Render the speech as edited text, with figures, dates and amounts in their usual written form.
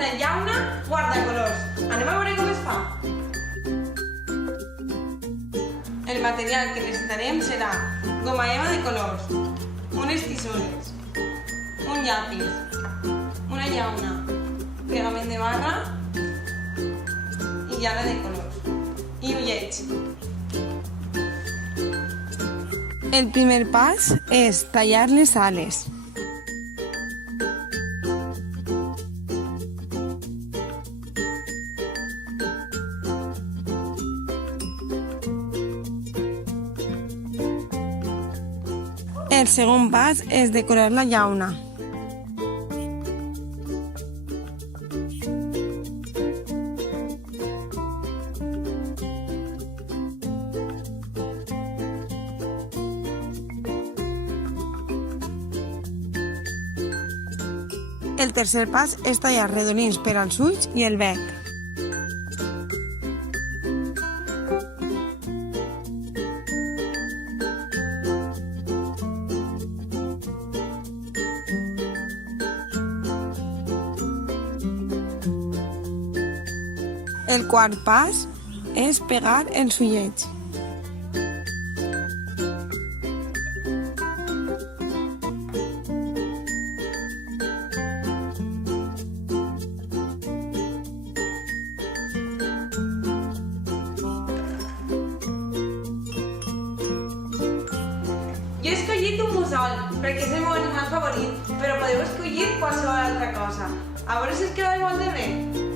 una llauna guardacolors. Anem a veure com es fa. El material que necessitarem serà goma eva de colors, unes tisores, un llapis, una llauna, pegament de barra i llana de colors i ullets. El primer pas és tallar les ales. El segon pas és decorar la llauna. El tercer pas és tallar redolins per als ulls i el bec. El quart pas és pegar els ullets. Jo he escollit un mussol perquè és el meu animal favorit, però podeu escollir qualsevol altra cosa. A veure si us queda igual de bé.